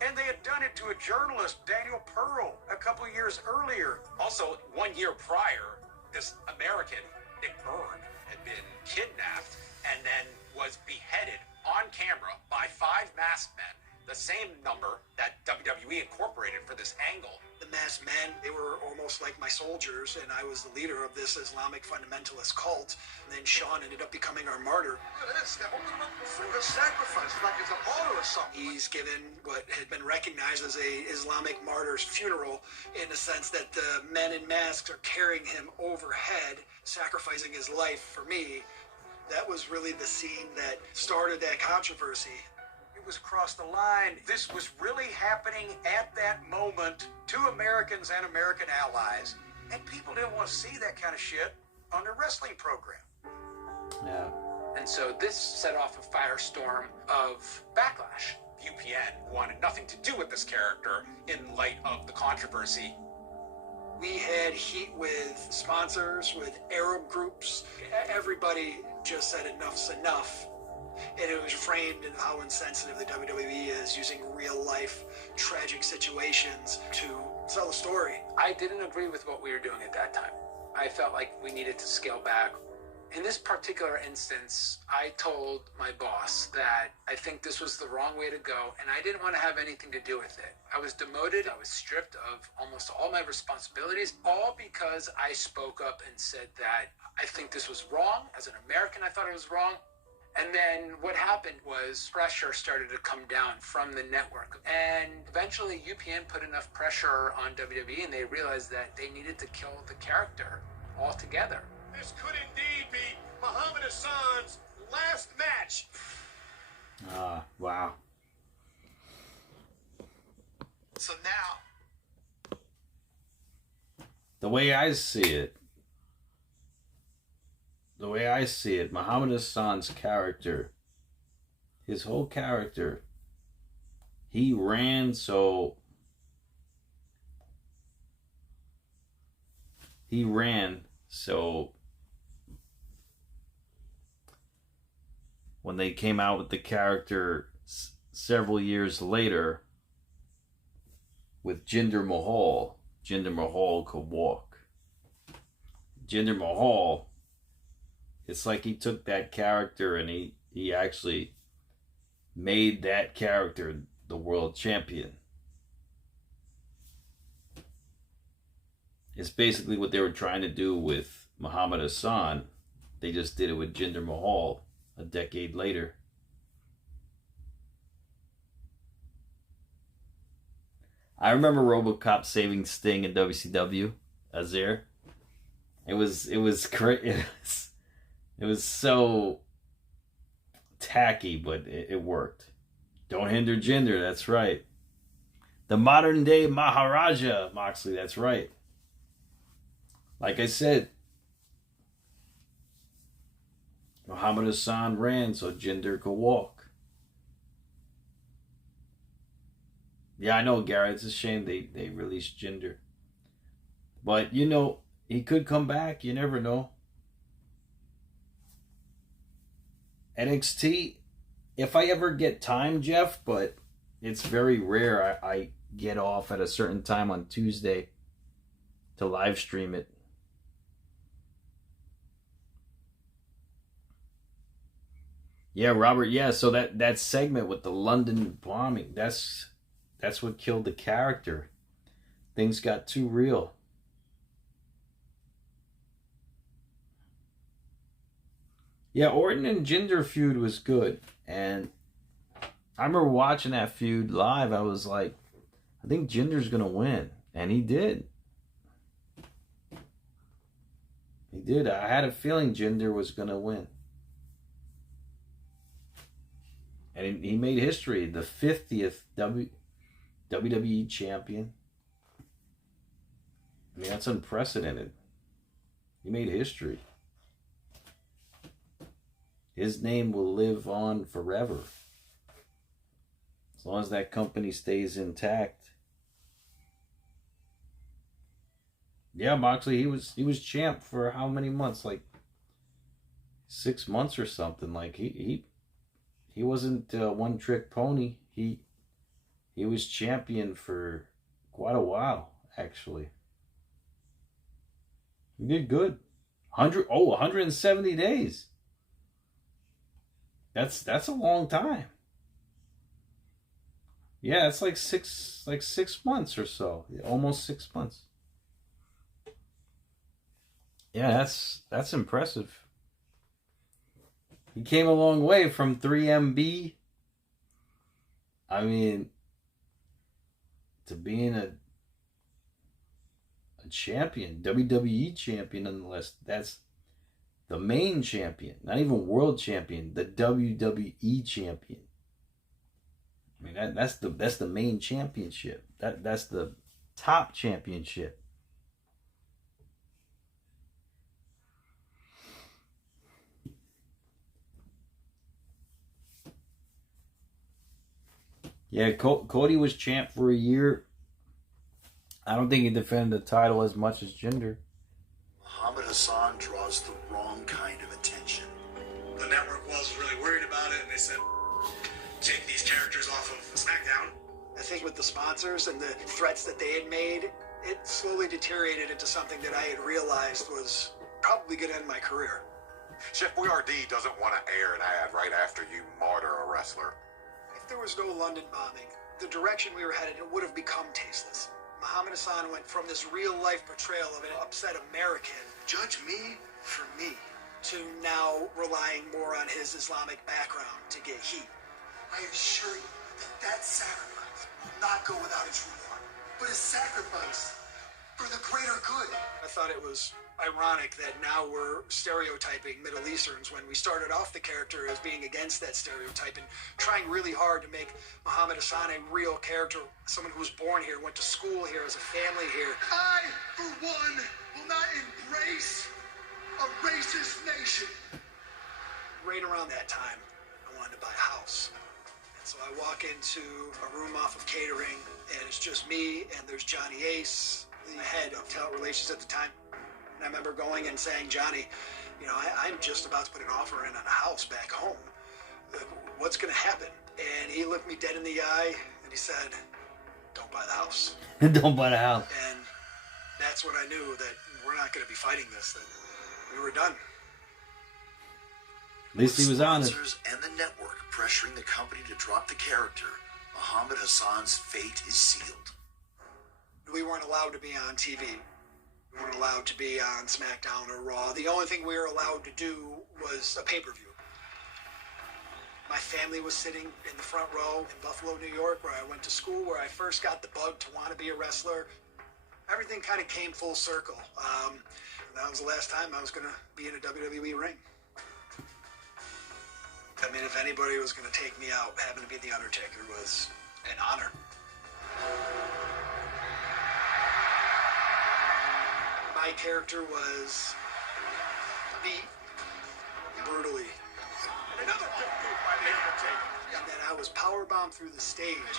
And they had done it to a journalist, Daniel Pearl, a couple years earlier. Also, 1 year prior, this American, Nick Byrne, had been kidnapped and then was beheaded on camera by 5 masked men, the same number that WWE incorporated for this angle. The masked men, they were almost like my soldiers, and I was the leader of this Islamic fundamentalist cult. And then Shawn ended up becoming our martyr. Look at this, they're holding him up for a sacrifice, like it's a honor or something. He's given what had been recognized as a Islamic martyr's funeral, in the sense that the men in masks are carrying him overhead, sacrificing his life for me. That was really the scene that started that controversy. It was across the line. This was really happening at that moment to Americans and American allies. And people didn't want to see that kind of shit on their wrestling program. Yeah. And so this set off a firestorm of backlash. UPN wanted nothing to do with this character in light of the controversy. We had heat with sponsors, with Arab groups. Everybody just said enough's enough. And it was framed in how insensitive the WWE is, using real life tragic situations to tell a story. I didn't agree with what we were doing at that time. I felt like we needed to scale back. In this particular instance, I told my boss that I think this was the wrong way to go, and I didn't want to have anything to do with it. I was demoted. I was stripped of almost all my responsibilities, all because I spoke up and said that I think this was wrong. As an American, I thought it was wrong. And then what happened was pressure started to come down from the network. And eventually UPN put enough pressure on WWE, and they realized that they needed to kill the character altogether. This could indeed be Muhammad Hassan's last match. Wow. So now, The way I see it, Muhammad Hassan's character, his whole character, he ran so when they came out with the character several years later with Jinder Mahal. Jinder Mahal could walk. Jinder Mahal, it's like he took that character and he actually made that character the world champion. It's basically what they were trying to do with Muhammad Hassan. They just did it with Jinder Mahal a decade later. I remember RoboCop saving Sting in WCW as there. It was great. It was so tacky, but it worked. Don't hinder Jinder, that's right. The modern day Maharaja, Moxley, that's right. Like I said, Muhammad Hassan ran so Jinder could walk. Yeah, I know, Gary. It's a shame they released Jinder. But, you know, he could come back. You never know. NXT, if I ever get time, Jeff, but it's very rare. I get off at a certain time on Tuesday to live stream it. Yeah, Robert, yeah, so that segment with the London bombing, that's what killed the character. Things got too real. Yeah, Orton and Jinder feud was good. And I remember watching that feud live. I was like, I think Jinder's going to win. And he did. He did. I had a feeling Jinder was going to win. And he made history. The 50th WWE champion. I mean, that's unprecedented. He made history. His name will live on forever. As long as that company stays intact. Yeah, Moxley, he was champ for how many months? Like 6 months or something. Like he wasn't a one-trick pony. He was champion for quite a while, actually. He did good. 170 days. That's a long time. Yeah, it's like 6 months or so. Almost 6 months. Yeah, that's impressive. He came a long way from 3MB. I mean, to being a champion, WWE champion nonetheless. That's the main champion, not even world champion, the WWE champion. I mean, that's the main championship. That's the top championship. Yeah, Cody was champ for a year. I don't think he defended the title as much as Jinder. Muhammad Hassan draws the wrong kind of attention. The network was really worried about it, and they said, take these characters off of SmackDown. I think with the sponsors and the threats that they had made, it slowly deteriorated into something that I had realized was probably going to end my career. Chef Boyardee doesn't want to air an ad right after you martyr a wrestler. If there was no London bombing, the direction we were headed, it would have become tasteless. Muhammad Hassan went from this real-life portrayal of an upset American, judge me for me, to now relying more on his Islamic background to get heat. I assure you that sacrifice will not go without its reward, but a sacrifice for the greater good. I thought it was ironic that now we're stereotyping Middle Easterns when we started off the character as being against that stereotype and trying really hard to make Muhammad Hassan a real character, someone who was born here, went to school here, has a family here. I, for one, will not embrace a racist nation. Right around that time, I wanted to buy a house. And so I walk into a room off of catering, and it's just me, and there's Johnny Ace, the head of talent relations at the time. And I remember going and saying, Johnny, you know, I'm just about to put an offer in on a house back home. What's going to happen? And he looked me dead in the eye and he said, don't buy the house. Don't buy the house. And that's when I knew that we're not going to be fighting this, that we were done. At least he was honest. Sponsors and the network pressuring the company to drop the character, Muhammad Hassan's fate is sealed. We weren't allowed to be on TV. We weren't allowed to be on SmackDown or Raw. The only thing we were allowed to do was a pay-per-view. My family was sitting in the front row in Buffalo, New York, where I went to school, where I first got the bug to want to be a wrestler. Everything kind of came full circle. That was the last time I was going to be in a WWE ring. I mean, if anybody was going to take me out, having to be the Undertaker was an honor. My character was beat brutally. Another good move by the Undertaker. And then I was powerbombed through the stage.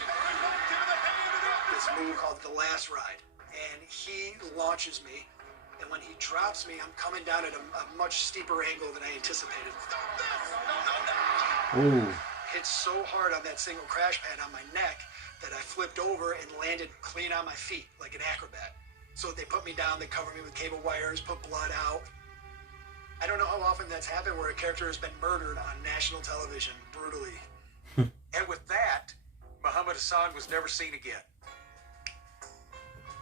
This move called the Last Ride. And he launches me. And when he drops me, I'm coming down at a much steeper angle than I anticipated. Ooh. Hit so hard on that single crash pad on my neck that I flipped over and landed clean on my feet like an acrobat. So they put me down, they covered me with cable wires, put blood out. I don't know how often that's happened where a character has been murdered on national television, brutally. And with that, Muhammad Hassan was never seen again.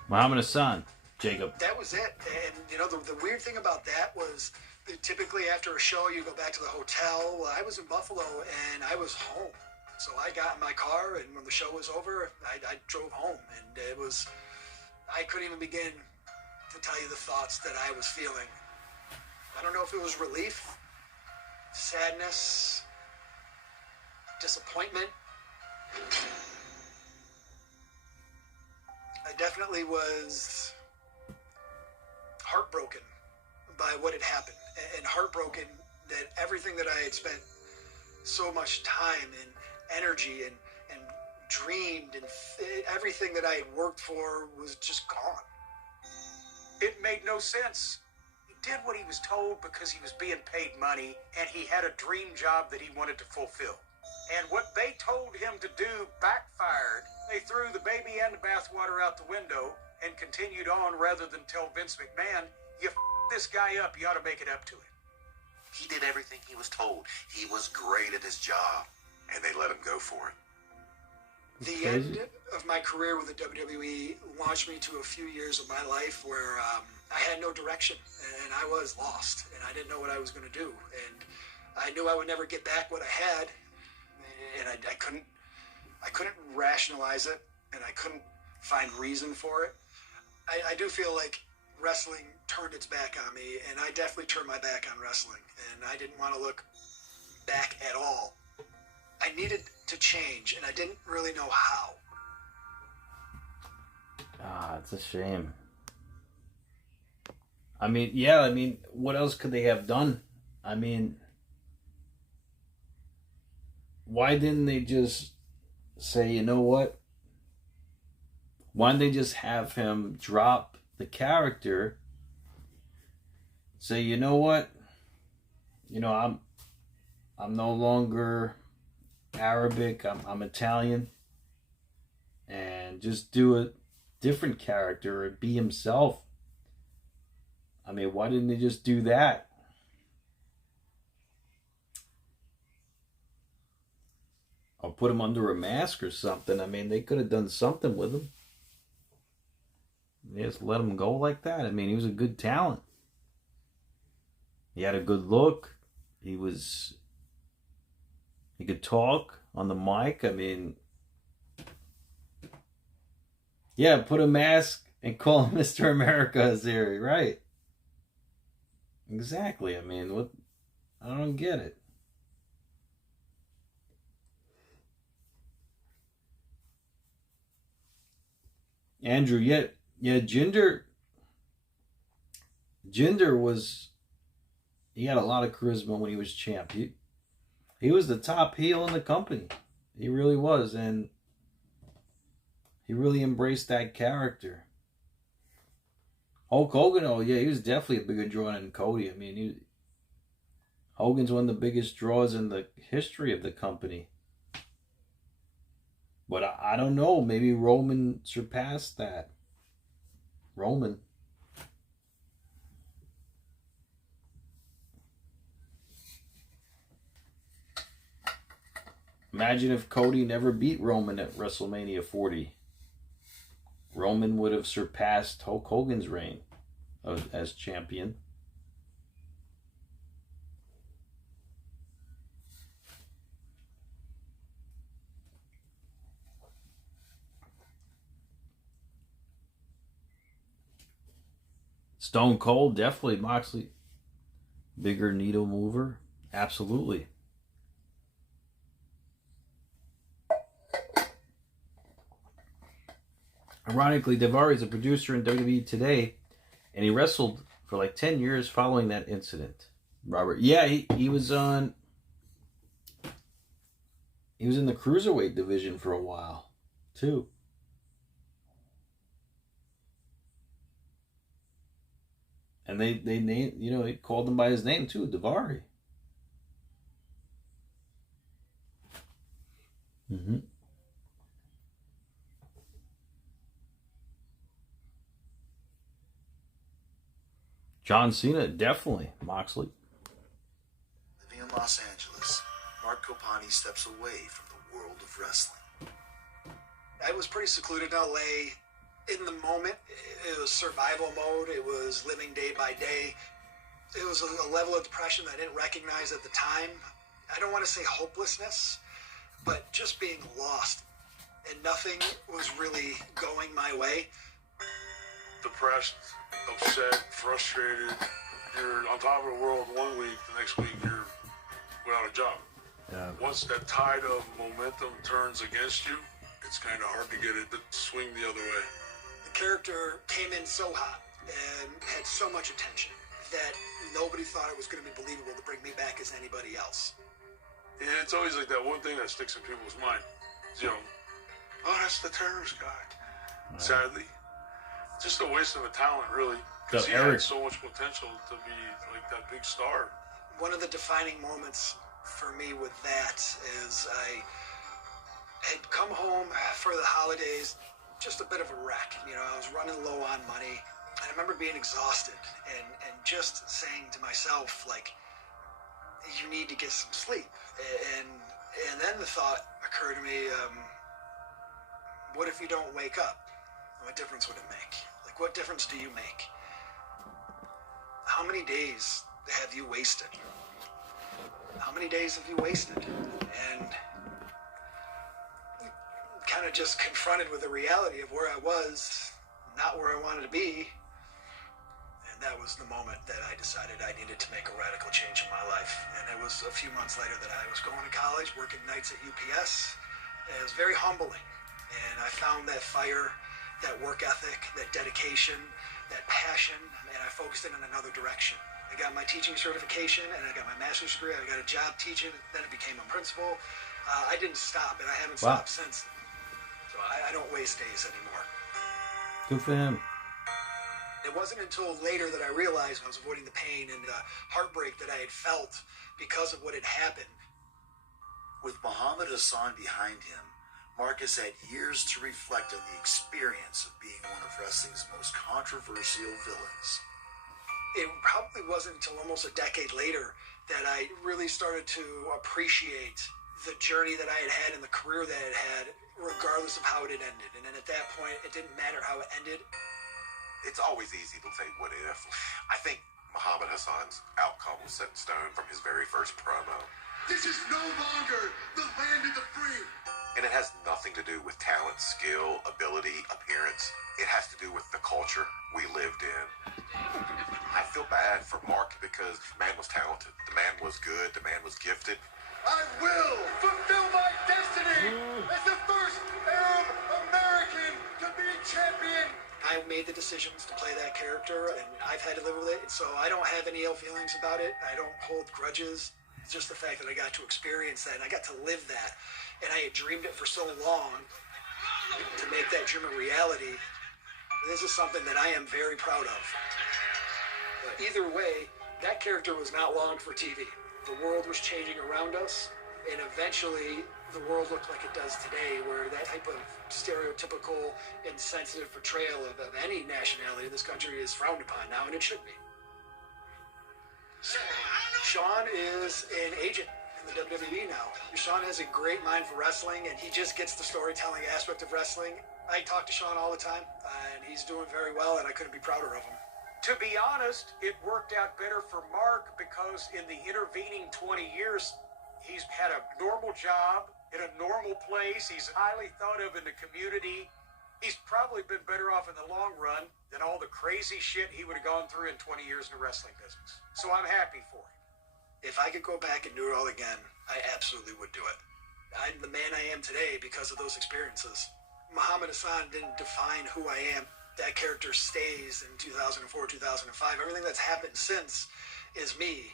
Muhammad Hassan, Jacob. That was it. And, you know, the weird thing about that was typically after a show, you go back to the hotel. Well, I was in Buffalo, and I was home. So I got in my car, and when the show was over, I drove home. And it was... I couldn't even begin to tell you the thoughts that I was feeling. I don't know if it was relief, sadness, disappointment. I definitely was heartbroken by what had happened, and heartbroken that everything that I had spent so much time and energy and dreamed and everything that I had worked for was just gone. It made no sense. He did what he was told because he was being paid money and he had a dream job that he wanted to fulfill. And what they told him to do backfired. They threw the baby and the bathwater out the window and continued on rather than tell Vince McMahon, you this guy up, you ought to make it up to him. He did everything he was told. He was great at his job, and they let him go for it. The end of my career with the WWE launched me to a few years of my life where I had no direction and I was lost and I didn't know what I was going to do. And I knew I would never get back what I had, and I couldn't rationalize it, and I couldn't find reason for it. I do feel like wrestling turned its back on me, and I definitely turned my back on wrestling, and I didn't want to look back at all. I needed to change, and I didn't really know how. Ah, it's a shame. I mean, yeah, I mean, what else could they have done? I mean, why didn't they just say, you know what? Why didn't they just have him drop the character? Say, you know what? You know, I'm no longer Arabic, I'm Italian, and just do a different character or be himself. I mean, why didn't they just do that? Or put him under a mask or something. I mean, they could have done something with him. They just let him go like that. I mean, he was a good talent. He had a good look. He could talk on the mic. I mean, yeah, put a mask and call him Mr. America Azeri, right? Exactly. I mean, what? I don't get it. Andrew, yeah, Jinder was, he had a lot of charisma when he was champ. He was the top heel in the company. He really was, and he really embraced that character. Hulk Hogan, oh yeah, he was definitely a bigger draw than Cody. I mean, Hogan's one of the biggest draws in the history of the company. But I don't know. Maybe Roman surpassed that. Roman. Imagine if Cody never beat Roman at WrestleMania 40. Roman would have surpassed Hulk Hogan's reign as champion. Stone Cold, definitely. Moxley, bigger needle mover. Absolutely. Ironically, Daivari is a producer in WWE today, and he wrestled for like 10 years following that incident. Robert, yeah, he was on. He was in the cruiserweight division for a while, too. And they named, you know, they called him by his name too, Daivari. Mm-hmm. John Cena, definitely. Moxley. Living in Los Angeles, Mark Copani steps away from the world of wrestling. I was pretty secluded in LA. In the moment, it was survival mode. It was living day by day. It was a level of depression that I didn't recognize at the time. I don't want to say hopelessness, but just being lost. And nothing was really going my way. Depressed, upset, frustrated. You're on top of the world one week, the next week you're without a job. Yeah. Once that tide of momentum turns against you, it's kind of hard to get it to swing the other way. The character came in so hot and had so much attention that nobody thought it was going to be believable to bring me back as anybody else. Yeah, it's always like that one thing that sticks in people's mind. You know, oh, that's the terrorist guy. Right. Sadly, just a waste of a talent, really. Because he had so much potential to be like that big star. One of the defining moments for me with that is I had come home for the holidays, just a bit of a wreck. You know, I was running low on money. I remember being exhausted and just saying to myself, like, you need to get some sleep. And then the thought occurred to me, what if you don't wake up? What difference would it make? Like, what difference do you make? How many days have you wasted? How many days have you wasted? And kind of just confronted with the reality of where I was, not where I wanted to be. And that was the moment that I decided I needed to make a radical change in my life. And it was a few months later that I was going to college, working nights at UPS. It was very humbling. And I found that fire, that work ethic, that dedication, that passion, and I focused it in another direction. I got my teaching certification, and I got my master's degree. I got a job teaching, then I became a principal. I didn't stop, and I haven't stopped since. So I don't waste days anymore. Good for him. It wasn't until later that I realized I was avoiding the pain and the heartbreak that I had felt because of what had happened. With Muhammad Hassan behind him, Mark has had years to reflect on the experience of being one of wrestling's most controversial villains. It probably wasn't until almost a decade later that I really started to appreciate the journey that I had had and the career that I had had, regardless of how it had ended. And then at that point, it didn't matter how it ended. It's always easy to say what if. I think Muhammad Hassan's outcome was set in stone from his very first promo. This is no longer the land of the free. And it has nothing to do with talent, skill, ability, appearance. It has to do with the culture we lived in. I feel bad for Mark because the man was talented. The man was good. The man was gifted. I will fulfill my destiny as the first Arab American to be champion. I made the decisions to play that character, and I've had to live with it. So I don't have any ill feelings about it. I don't hold grudges. It's just the fact that I got to experience that, and I got to live that. And I had dreamed it for so long to make that dream a reality. This is something that I am very proud of. But either way, that character was not long for TV. The world was changing around us, and eventually the world looked like it does today, where that type of stereotypical, insensitive portrayal of any nationality in this country is frowned upon now, and it should be. Sean is an agent in the WWE now. Sean has a great mind for wrestling, and he just gets the storytelling aspect of wrestling. I talk to Sean all the time, and he's doing very well, and I couldn't be prouder of him. To be honest, it worked out better for Mark because in the intervening 20 years, he's had a normal job in a normal place. He's highly thought of in the community. He's probably been better off in the long run than all the crazy shit he would have gone through in 20 years in the wrestling business. So I'm happy for him. If I could go back and do it all again, I absolutely would do it. I'm the man I am today because of those experiences. Muhammad Hassan didn't define who I am. That character stays in 2004, 2005. Everything that's happened since is me.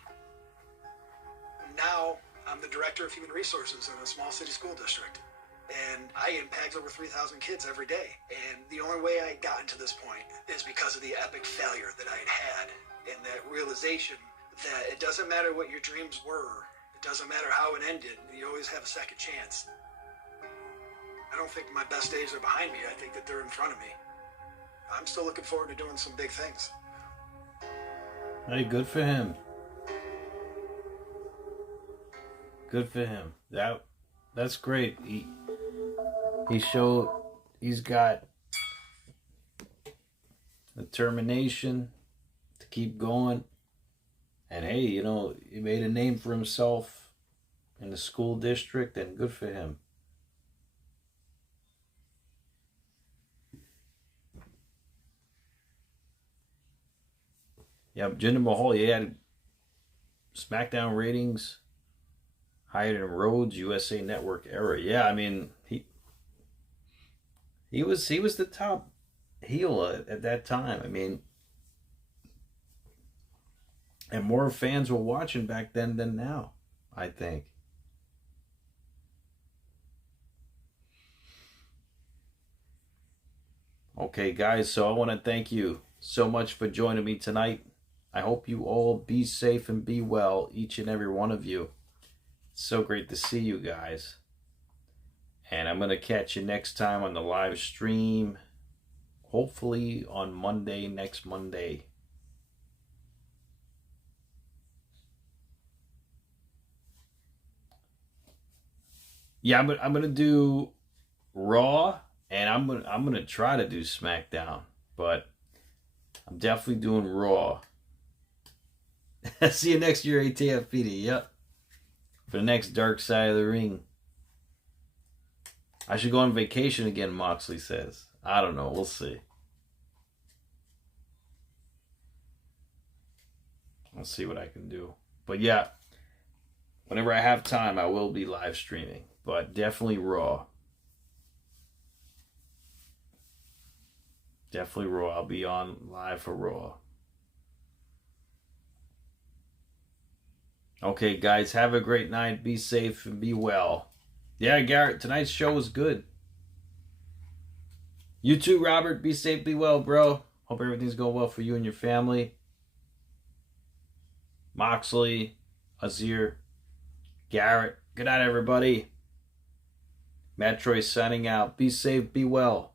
Now, I'm the director of human resources in a small city school district. And I impact over 3,000 kids every day. And the only way I got to this point is because of the epic failure that I had and that realization that it doesn't matter what your dreams were. It doesn't matter how it ended. You always have a second chance. I don't think my best days are behind me. I think that they're in front of me. I'm still looking forward to doing some big things. Hey, good for him. Good for him. That's great. He showed he's got determination to keep going. And hey, you know, he made a name for himself in the school district, and good for him. Yeah, Jinder Mahal, he had SmackDown ratings higher than Rhodes, USA Network era. Yeah, I mean, he was the top heel at that time. I mean, and more fans were watching back then than now, I think. Okay, guys, so I want to thank you so much for joining me tonight. I hope you all be safe and be well, each and every one of you. It's so great to see you guys. And I'm going to catch you next time on the live stream, hopefully on Monday, next Monday. Yeah, I'm gonna do Raw, and I'm gonna try to do SmackDown, but I'm definitely doing Raw. See you next year, ATFPD. Yep, for the next Dark Side of the Ring. I should go on vacation again, Moxley says. I don't know. We'll see. I'll see what I can do. But yeah, whenever I have time, I will be live streaming. But definitely Raw. Definitely Raw. I'll be on live for Raw. Okay, guys. Have a great night. Be safe and be well. Yeah, Garrett. Tonight's show was good. You too, Robert. Be safe. Be well, bro. Hope everything's going well for you and your family. Moxley. Azir. Garrett. Good night, everybody. MATTROISE signing out. Be safe, be well.